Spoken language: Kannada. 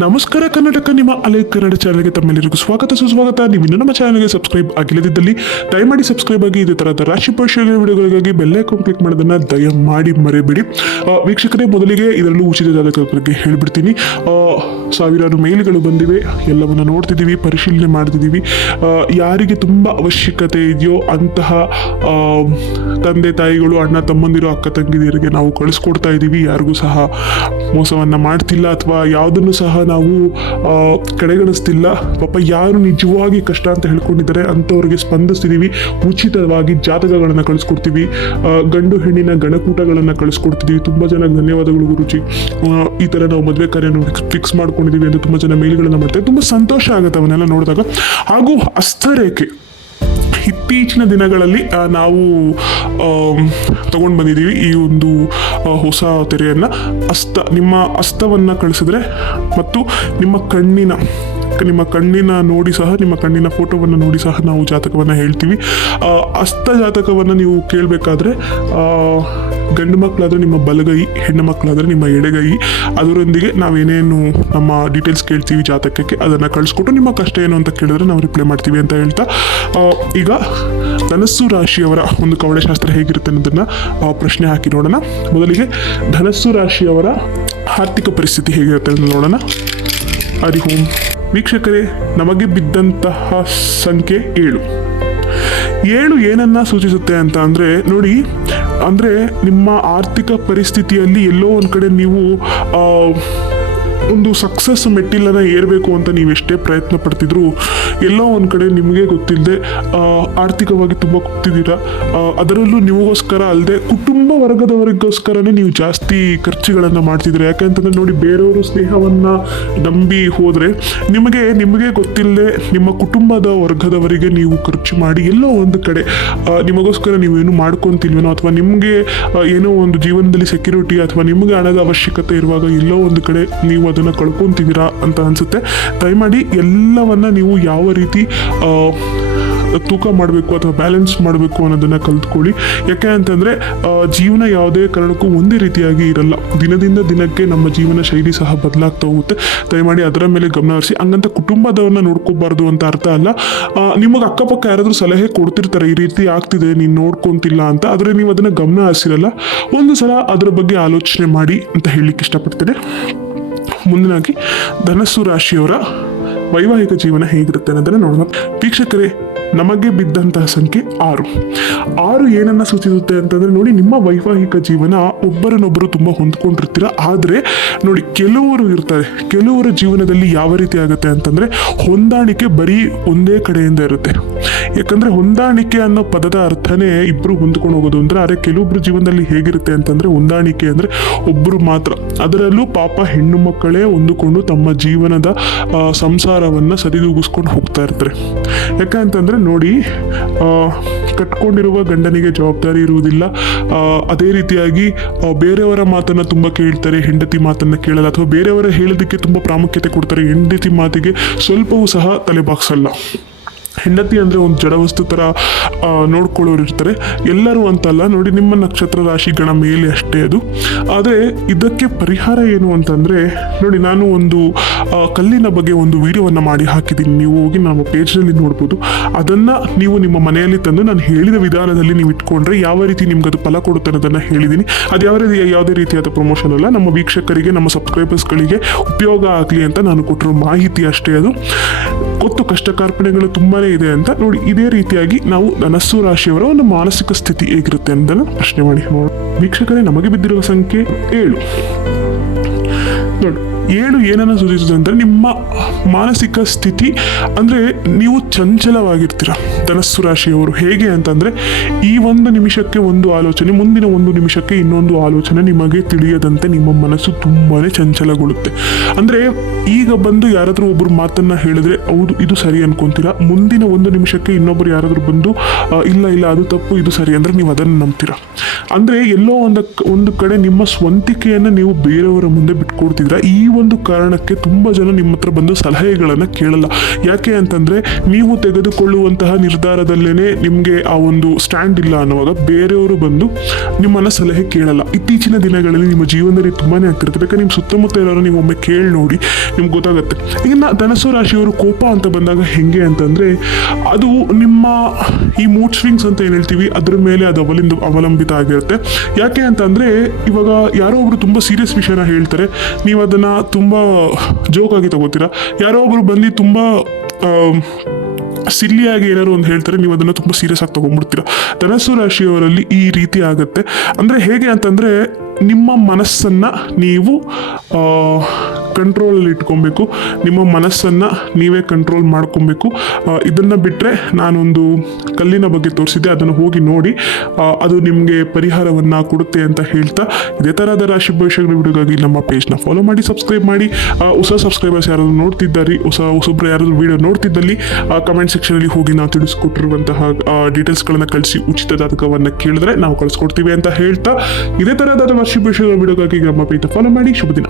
ನಮಸ್ಕಾರ ಕರ್ನಾಟಕ, ನಿಮ್ಮ ಅಲೆ ಕನ್ನಡ ಚಾನಲ್ಗೆ ತಮ್ಮೆಲ್ಲರಿಗೂ ಸ್ವಾಗತ. ಸುಸ್ವಾಗತ. ನೀವು ಇನ್ನೂ ನಮ್ಮ ಚಾನಲ್ಗೆ ಸಬ್ಸ್ಕ್ರೈಬ್ ಆಗಿಲ್ಲದಿದ್ದಲ್ಲಿ ದಯಮಾಡಿ ಸಬ್ಸ್ಕ್ರೈಬ್ ಆಗಿ, ಇದೇ ತರಹದ ರಾಶಿ ಪರಿಶೀಲನೆ ವಿಡಿಯೋಗಳಿಗಾಗಿ ಬೆಲ್ಲೈಕಾನ್ ಕ್ಲಿಕ್ ಮಾಡೋದನ್ನ ದಯಮಾಡಿ ಮರೆಯಬೇಡಿ. ವೀಕ್ಷಕರೇ, ಮೊದಲಿಗೆ ಇದರಲ್ಲೂ ಉಚಿತ ಜಾತಕದ ಬಗ್ಗೆ ಹೇಳ್ಬಿಡ್ತೀನಿ. ಸಾವಿರಾರು ಮೇಲ್ಗಳು ಬಂದಿವೆ. ಎಲ್ಲವನ್ನು ನೋಡ್ತಿದ್ದೀವಿ, ಪರಿಶೀಲನೆ ಮಾಡ್ತಿದ್ದೀವಿ. ಯಾರಿಗೆ ತುಂಬ ಅವಶ್ಯಕತೆ ಇದೆಯೋ ಅಂತಹ ತಂದೆ, ತಾಯಿಗಳು, ಅಣ್ಣ, ತಮ್ಮಂದಿರು, ಅಕ್ಕ ತಂಗಿದಿಯರಿಗೆ ನಾವು ಕಳಿಸ್ಕೊಡ್ತಾ ಇದ್ದೀವಿ ಯಾರಿಗೂ ಸಹ ಮೋಸವನ್ನು ಮಾಡ್ತಿಲ್ಲ ಅಥವಾ ಯಾವುದನ್ನು ಸಹ ನಾವು ಕಡೆಗಣಿಸ್ತಿಲ್ಲ. ಪಾಪ ಯಾರು ನಿಜವಾಗಿ ಕಷ್ಟ ಅಂತ ಹೇಳ್ಕೊಂಡಿದ್ದಾರೆ ಅಂಥವ್ರಿಗೆ ಸ್ಪಂದಿಸ್ತಿದ್ದೀವಿ ಉಚಿತವಾಗಿ ಜಾತಕಗಳನ್ನು ಕಳಿಸ್ಕೊಡ್ತೀವಿ. ಗಂಡು ಹೆಣ್ಣಿನ ಗಣಕೂಟಗಳನ್ನು ಕಳಿಸ್ಕೊಡ್ತಿದ್ದೀವಿ ತುಂಬ ಜನ ಧನ್ಯವಾದಗಳು ಗುರುಜಿ. ಈ ಥರ ನಾವು ಮದುವೆ ಕಾರ್ಯನ ಫಿಕ್ಸ್ ಮಾಡ್ಕೊಂಡಿದ್ದೀವಿ ಅಂತ ತುಂಬ ಜನ ಮೇಲ್ಗಳನ್ನು ಮಾಡ್ತಾರೆ. ತುಂಬ ಸಂತೋಷ ಆಗುತ್ತೆ ಅವನ್ನೆಲ್ಲ ನೋಡಿದಾಗ. ಹಾಗೂ ಹಸ್ತರೇಖೆ ಇತ್ತೀಚಿನ ದಿನಗಳಲ್ಲಿ ನಾವು ತಗೊಂಡು ಬಂದಿದ್ದೀವಿ ಈ ಒಂದು ಹೊಸ ತೆರೆಯನ್ನು. ಅಸ್ತ, ನಿಮ್ಮ ಅಸ್ತವನ್ನು ಕಳಿಸಿದ್ರೆ ಮತ್ತು ನಿಮ್ಮ ಕಣ್ಣಿನ ನಿಮ್ಮ ಕಣ್ಣಿನ ನೋಡಿ ಸಹ, ನಿಮ್ಮ ಕಣ್ಣಿನ ಫೋಟೋವನ್ನು ನೋಡಿ ಸಹ ನಾವು ಜಾತಕವನ್ನು ಹೇಳ್ತೀವಿ. ಅಸ್ತ ಜಾತಕವನ್ನು ನೀವು ಕೇಳಬೇಕಾದ್ರೆ ಗಂಡು ಮಕ್ಕಳಾದರೆ ನಿಮ್ಮ ಬಲಗೈ, ಹೆಣ್ಣು ಮಕ್ಕಳಾದರೆ ನಿಮ್ಮ ಎಡಗೈ. ಅದರೊಂದಿಗೆ ನಾವೇನೇನು ನಮ್ಮ ಡೀಟೇಲ್ಸ್ ಕೇಳ್ತೀವಿ ಜಾತಕಕ್ಕೆ, ಅದನ್ನು ಕಳಿಸ್ಕೊಟ್ಟು ನಿಮ್ಮ ಕಷ್ಟ ಏನು ಅಂತ ಕೇಳಿದ್ರೆ ನಾವು ರಿಪ್ಲೈ ಮಾಡ್ತೀವಿ ಅಂತ ಹೇಳ್ತಾ. ಈಗ ಧನಸ್ಸು ರಾಶಿಯವರ ಒಂದು ಕವಡೆಶಾಸ್ತ್ರ ಹೇಗಿರುತ್ತೆ ಅನ್ನೋದನ್ನು ಪ್ರಶ್ನೆ ಹಾಕಿ ನೋಡೋಣ. ಮೊದಲಿಗೆ ಧನಸ್ಸು ರಾಶಿಯವರ ಆರ್ಥಿಕ ಪರಿಸ್ಥಿತಿ ಹೇಗಿರುತ್ತೆ ಅಂತ ನೋಡೋಣ. ಹರಿ ಓಂ. ವೀಕ್ಷಕರೇ, ನಮಗೆ ಬಿದ್ದಂತಹ ಸಂಖ್ಯೆ ಏಳು. ಏಳು ಏನನ್ನ ಸೂಚಿಸುತ್ತೆ ಅಂತ ಅಂದರೆ, ನೋಡಿ, ಅಂದರೆ ನಿಮ್ಮ ಆರ್ಥಿಕ ಪರಿಸ್ಥಿತಿಯಲ್ಲಿ ಎಲ್ಲೋ ಒಂದು ಕಡೆ ನೀವು ಒಂದು ಸಕ್ಸಸ್ ಮೆಟ್ಟಿಲನ್ನ ಏರಬೇಕು ಅಂತ ನೀವು ಎಷ್ಟೇ ಪ್ರಯತ್ನ ಪಡ್ತಿದ್ರು ಎಲ್ಲೋ ಒಂದು ಕಡೆ ನಿಮಗೆ ಗೊತ್ತಿಲ್ಲದೆ ಆರ್ಥಿಕವಾಗಿ ತುಂಬ ಕೂಗ್ತಿದ್ದೀರಾ ಆ, ಅದರಲ್ಲೂ ನಿಮಗೋಸ್ಕರ ಅಲ್ಲದೆ ಕುಟುಂಬ ವರ್ಗದವರಿಗೋಸ್ಕರನೇ ನೀವು ಜಾಸ್ತಿ ಖರ್ಚುಗಳನ್ನು ಮಾಡ್ತಿದ್ರೆ ಯಾಕೆಂತಂದ್ರೆ ನೋಡಿ ಬೇರೆಯವರು ಸ್ನೇಹವನ್ನು ನಂಬಿ ಹೋದರೆ ನಿಮಗೆ ನಿಮಗೆ ಗೊತ್ತಿಲ್ಲದೆ ನಿಮ್ಮ ಕುಟುಂಬದ ವರ್ಗದವರಿಗೆ ನೀವು ಖರ್ಚು ಮಾಡಿ ಎಲ್ಲೋ ಒಂದು ಕಡೆ ನಿಮಗೋಸ್ಕರ ನೀವೇನು ಮಾಡ್ಕೊಂತಿಲ್ವೇನೋ ಅಥವಾ ನಿಮಗೆ ಏನೋ ಒಂದು ಜೀವನದಲ್ಲಿ ಸೆಕ್ಯೂರಿಟಿ ಅಥವಾ ನಿಮಗೆ ಹಣದ ಅವಶ್ಯಕತೆ ಇರುವಾಗ ಎಲ್ಲೋ ಒಂದು ಕಡೆ ನೀವು ಅದನ್ನು ಕಳ್ಕೊತಿದ್ದೀರಾ ಅಂತ ಅನಿಸುತ್ತೆ. ದಯಮಾಡಿ ಎಲ್ಲವನ್ನು ನೀವು ಯಾವ ರೀತಿ ತೂಕ ಮಾಡಬೇಕು ಅಥವಾ ಬ್ಯಾಲೆನ್ಸ್ ಮಾಡಬೇಕು ಅನ್ನೋದನ್ನು ಕಲ್ತ್ಕೊಳ್ಳಿ. ಯಾಕೆ ಅಂತಂದರೆ ಜೀವನ ಯಾವುದೇ ಕಾರಣಕ್ಕೂ ಒಂದೇ ರೀತಿಯಾಗಿ ಇರಲ್ಲ. ದಿನದಿಂದ ದಿನಕ್ಕೆ ನಮ್ಮ ಜೀವನ ಶೈಲಿ ಸಹ ಬದಲಾಗ್ತಾ ಹೋಗುತ್ತೆ. ದಯಮಾಡಿ ಅದರ ಮೇಲೆ ಗಮನ ಹರಿಸಿ. ಹಂಗಂತ ಕುಟುಂಬದವನ್ನ ನೋಡ್ಕೋಬಾರ್ದು ಅಂತ ಅರ್ಥ ಅಲ್ಲ. ನಿಮಗೆ ಅಕ್ಕಪಕ್ಕ ಯಾರಾದರೂ ಸಲಹೆ ಕೊಡ್ತಿರ್ತಾರೆ, ಈ ರೀತಿ ಆಗ್ತಿದೆ, ನೀನು ನೋಡ್ಕೊತಿಲ್ಲ ಅಂತ. ಆದರೆ ನೀವು ಅದನ್ನು ಗಮನ ಹರಿಸಿರಲ್ಲ. ಒಂದು ಸಲ ಅದರ ಬಗ್ಗೆ ಆಲೋಚನೆ ಮಾಡಿ ಅಂತ ಹೇಳಲಿಕ್ಕೆ ಇಷ್ಟಪಡ್ತೇನೆ. ಮುಂದಿನಾಗಿ ಧನಸ್ಸು ರಾಶಿಯವರ ವೈವಾಹಿಕ ಜೀವನ ಹೇಗಿರುತ್ತೆ ಅನ್ನೋದನ್ನು ನೋಡೋಣ. ವೀಕ್ಷಕರೇ, ನಮಗೆ ಬಿದ್ದಂತಹ ಸಂಖ್ಯೆ ಆರು. ಆರು ಏನನ್ನ ಸೂಚಿಸುತ್ತೆ ಅಂತಂದ್ರೆ ನೋಡಿ, ನಿಮ್ಮ ವೈವಾಹಿಕ ಜೀವನ ಒಬ್ಬರನ್ನೊಬ್ಬರು ತುಂಬ ಹೊಂದ್ಕೊಂಡಿರ್ತೀರ. ಆದರೆ ನೋಡಿ, ಕೆಲವರು ಇರ್ತಾರೆ. ಕೆಲವರ ಜೀವನದಲ್ಲಿ ಯಾವ ರೀತಿ ಆಗುತ್ತೆ ಅಂತಂದ್ರೆ ಹೊಂದಾಣಿಕೆ ಬರೀ ಒಂದೇ ಕಡೆಯಿಂದ ಇರುತ್ತೆ. ಯಾಕಂದ್ರೆ ಹೊಂದಾಣಿಕೆ ಅನ್ನೋ ಪದದ ಅರ್ಥನೇ ಇಬ್ರು ಹೊಂದ್ಕೊಂಡು ಹೋಗೋದು. ಅಂದ್ರೆ ಆದರೆ ಕೆಲವೊಬ್ರು ಜೀವನದಲ್ಲಿ ಹೇಗಿರುತ್ತೆ ಅಂತಂದ್ರೆ ಹೊಂದಾಣಿಕೆ ಅಂದ್ರೆ ಒಬ್ರು ಮಾತ್ರ. ಅದರಲ್ಲೂ ಪಾಪ ಹೆಣ್ಣು ಮಕ್ಕಳೇ ಹೊಂದಿಕೊಂಡು ತಮ್ಮ ಜೀವನದ ಸಂಸಾರವನ್ನ ಸರಿದೂಗಿಸ್ಕೊಂಡು ಹೋಗ್ತಾ ಇರ್ತಾರೆ. ಯಾಕಂತಂದ್ರೆ ನೋಡಿ ಕಟ್ಕೊಂಡಿರುವ ಗಂಡನಿಗೆ ಜವಾಬ್ದಾರಿ ಇರುವುದಿಲ್ಲ. ಅದೇ ರೀತಿಯಾಗಿ ಬೇರೆಯವರ ಮಾತನ್ನ ತುಂಬಾ ಕೇಳ್ತಾರೆ, ಹೆಂಡತಿ ಮಾತನ್ನ ಕೇಳಲ್ಲ, ಅಥವಾ ಬೇರೆಯವರ ಹೇಳೋದಕ್ಕೆ ತುಂಬಾ ಪ್ರಾಮುಖ್ಯತೆ ಕೊಡ್ತಾರೆ, ಹೆಂಡತಿ ಮಾತಿಗೆ ಸ್ವಲ್ಪವೂ ಸಹ ತಲೆ ಬಾಗ್ಸಲ್ಲ. ಹೆಂಡತಿ ಅಂದರೆ ಒಂದು ಜಡವಸ್ತು ಥರ ನೋಡ್ಕೊಳ್ಳೋರು ಇರ್ತಾರೆ. ಎಲ್ಲರೂ ಅಂತಲ್ಲ, ನೋಡಿ ನಿಮ್ಮ ನಕ್ಷತ್ರ ರಾಶಿ ಗಣ ಮೇಲೆ ಅಷ್ಟೇ ಅದು. ಆದರೆ ಇದಕ್ಕೆ ಪರಿಹಾರ ಏನು ಅಂತಂದರೆ, ನೋಡಿ ನಾನು ಒಂದು ಕಲ್ಲಿನ ಬಗ್ಗೆ ಒಂದು ವಿಡಿಯೋವನ್ನು ಮಾಡಿ ಹಾಕಿದ್ದೀನಿ. ನೀವು ಹೋಗಿ ನಮ್ಮ ಪೇಜ್ನಲ್ಲಿ ನೋಡ್ಬೋದು. ಅದನ್ನು ನೀವು ನಿಮ್ಮ ಮನೆಯಲ್ಲಿ ತಂದು ನಾನು ಹೇಳಿದ ವಿಧಾನದಲ್ಲಿ ನೀವು ಇಟ್ಕೊಂಡ್ರೆ ಯಾವ ರೀತಿ ನಿಮ್ಗೆ ಅದು ಫಲ ಕೊಡುತ್ತೆ ಅನ್ನೋದನ್ನು ಹೇಳಿದ್ದೀನಿ. ಅದು ಯಾವ ರೀತಿ, ಯಾವುದೇ ರೀತಿಯಾದ ಪ್ರಮೋಷನ್ ಅಲ್ಲ, ನಮ್ಮ ವೀಕ್ಷಕರಿಗೆ, ನಮ್ಮ ಸಬ್ಸ್ಕ್ರೈಬರ್ಸ್ಗಳಿಗೆ ಉಪಯೋಗ ಆಗಲಿ ಅಂತ ನಾನು ಕೊಟ್ಟಿರೋ ಮಾಹಿತಿ ಅಷ್ಟೇ ಅದು. ಗೊತ್ತು ಕಷ್ಟ ಕಾರ್ಪಣ್ಯಗಳು ತುಂಬಾನೇ ಇದೆ ಅಂತ ನೋಡಿ ಇದೇ ರೀತಿಯಾಗಿ ನಾವು ಧನಸ್ಸು ರಾಶಿಯವರ ಒಂದು ಮಾನಸಿಕ ಸ್ಥಿತಿ ಹೇಗಿರುತ್ತೆ ಅಂತ ಪ್ರಶ್ನೆ ಮಾಡಿ ವೀಕ್ಷಕರೇ, ನಮಗೆ ಬಿದ್ದಿರುವ ಸಂಖ್ಯೆ ಏಳು. ನೋಡಿ ಏಳು ಏನನ್ನು ಸೂಚಿಸುತ್ತೆ ಅಂದರೆ ನಿಮ್ಮ ಮಾನಸಿಕ ಸ್ಥಿತಿ, ಅಂದರೆ ನೀವು ಚಂಚಲವಾಗಿರ್ತೀರ? ಧನಸ್ಸು ರಾಶಿಯವರು ಹೇಗೆ ಅಂತಂದರೆ ಈ ಒಂದು ನಿಮಿಷಕ್ಕೆ ಒಂದು ಆಲೋಚನೆ, ಮುಂದಿನ ಒಂದು ನಿಮಿಷಕ್ಕೆ ಇನ್ನೊಂದು ಆಲೋಚನೆ ನಿಮಗೆ ತಿಳಿಯದಂತೆ ನಿಮ್ಮ ಮನಸ್ಸು ತುಂಬಾ ಚಂಚಲಗೊಳ್ಳುತ್ತೆ. ಅಂದರೆ ಈಗ ಬಂದು ಯಾರಾದರೂ ಒಬ್ಬರು ಮಾತನ್ನು ಹೇಳಿದ್ರೆ, ಹೌದು, ಇದು ಸರಿ ಅನ್ಕೊಂತೀರಾ? ಮುಂದಿನ ಒಂದು ನಿಮಿಷಕ್ಕೆ ಇನ್ನೊಬ್ಬರು ಯಾರಾದರೂ ಬಂದು ಇಲ್ಲ ಇಲ್ಲ, ಅದು ತಪ್ಪು, ಇದು ಸರಿ ಅಂದರೆ ನೀವು ಅದನ್ನು ನಂಬ್ತೀರಾ? ಅಂದರೆ ಎಲ್ಲೋ ಒಂದಕ್ಕೆ ಒಂದು ಕಡೆ ನಿಮ್ಮ ಸ್ವಂತಿಕೆಯನ್ನು ನೀವು ಬೇರೆಯವರ ಮುಂದೆ ಬಿಟ್ಕೊಡ್ತಿದ್ರ ಈ ಒಂದು ಕಾರಣಕ್ಕೆ ತುಂಬ ಜನ ನಿಮ್ಮ ಹತ್ರ ಬಂದು ಸಲಹೆಗಳನ್ನು ಕೇಳಲ್ಲ. ಯಾಕೆ ಅಂತಂದರೆ ನೀವು ತೆಗೆದುಕೊಳ್ಳುವಂತಹ ನಿರ್ಧಾರದಲ್ಲೇ ನಿಮಗೆ ಆ ಒಂದು ಸ್ಟ್ಯಾಂಡ್ ಇಲ್ಲ ಅನ್ನುವಾಗ ಬೇರೆಯವರು ಬಂದು ನಿಮ್ಮನ್ನು ಸಲಹೆ ಕೇಳಲ್ಲ. ಇತ್ತೀಚಿನ ದಿನಗಳಲ್ಲಿ ನಿಮ್ಮ ಜೀವನದಲ್ಲಿ ತುಂಬಾ ಆಗ್ತಿರುತ್ತೆ. ಬೇಕಾದ್ರೆ ನಿಮ್ಮ ಸುತ್ತಮುತ್ತ ಇರೋರು ನೀವು ಒಮ್ಮೆ ಕೇಳಿ ನೋಡಿ, ನಿಮ್ಗೆ ಗೊತ್ತಾಗುತ್ತೆ. ಇನ್ನು ಧನಸು ರಾಶಿಯವರು ಕೋಪ ಅಂತ ಬಂದಾಗ ಹೆಂಗೆ ಅಂತಂದರೆ ಅದು ನಿಮ್ಮ ಈ ಮೂಡ್ ಸ್ವಿಂಗ್ಸ್ ಅಂತ ಏನು ಹೇಳ್ತೀವಿ, ಅದ್ರ ಮೇಲೆ ಅದು ಅವಲಿಂದ ಅವಲಂಬಿತ ಆಗಿರುತ್ತೆ. ಯಾಕೆ ಅಂತಂದರೆ ಇವಾಗ ಯಾರೋ ಒಬ್ರು ತುಂಬ ಸೀರಿಯಸ್ ವಿಷಯನ ಹೇಳ್ತಾರೆ. ನೀವು ಅದನ್ನು ತುಂಬ ಜೋಕಾಗಿ ತಗೋತೀರಾ ಯಾರೋ ಒಬ್ರು ಬಂದು ತುಂಬ ಸಿಲ್ಲಿಯಾಗಿ ಏನಾದ್ರು ಒಂದು ಹೇಳ್ತಾರೆ, ನೀವು ಅದನ್ನು ತುಂಬ ಸೀರಿಯಸ್ ಆಗಿ ತೊಗೊಂಡ್ಬಿಡ್ತೀರಾ. ಧನಸ್ಸು ರಾಶಿಯವರಲ್ಲಿ ಈ ರೀತಿ ಆಗುತ್ತೆ. ಅಂದರೆ ಹೇಗೆ ಅಂತಂದರೆ, ನಿಮ್ಮ ಮನಸ್ಸನ್ನು ನೀವು ಕಂಟ್ರೋಲಲ್ಲಿ ಇಟ್ಕೊಬೇಕು. ನಿಮ್ಮ ಮನಸ್ಸನ್ನು ನೀವೇ ಕಂಟ್ರೋಲ್ ಮಾಡ್ಕೊಬೇಕು. ಇದನ್ನು ಬಿಟ್ಟರೆ ನಾನೊಂದು ಕಲ್ಲಿನ ಬಗ್ಗೆ ತೋರಿಸಿದ್ದೆ, ಅದನ್ನು ಹೋಗಿ ನೋಡಿ ಅದು ನಿಮಗೆ ಪರಿಹಾರವನ್ನು ಕೊಡುತ್ತೆ ಅಂತ ಹೇಳ್ತಾ, ಇದೇ ಥರದ ರಾಶಿ ಭವಿಷ್ಯಗಳ ವಿಡಿಯೋಗಾಗಿ ನಮ್ಮ ಪೇಜ್ನ ಫಾಲೋ ಮಾಡಿ ಸಬ್ಸ್ಕ್ರೈಬ್ ಮಾಡಿ. ಹೊಸ ಸಬ್ಸ್ಕ್ರೈಬರ್ಸ್ ಯಾರಾದರೂ ನೋಡ್ತಿದ್ದಾರೆ, ಹೊಸ ಹೊಸೊಬ್ಬರು ಯಾರಾದರೂ ವಿಡಿಯೋ ನೋಡ್ತಿದ್ದಲ್ಲಿ ಕಮೆಂಟ್ ಸೆಕ್ಷನಲ್ಲಿ ಹೋಗಿ ನಾವು ತಿಳಿಸ್ಕೊಟ್ಟಿರುವಂತಹ ಡೀಟೇಲ್ಸ್ಗಳನ್ನು ಕಳಿಸಿ, ಉಚಿತ ದಾತಕವನ್ನು ಕೇಳಿದ್ರೆ ನಾವು ಕಳಿಸ್ಕೊಡ್ತೀವಿ ಅಂತ ಹೇಳ್ತಾ, ಇದೇ ಥರದ ರಾಶಿ ಭವಿಷ್ಯಗಳ ವಿಡಿಯೋಗಾಗಿ ನಮ್ಮ ಪೇಜ್ನ ಫಾಲೋ ಮಾಡಿ ಶುಭ ದಿನ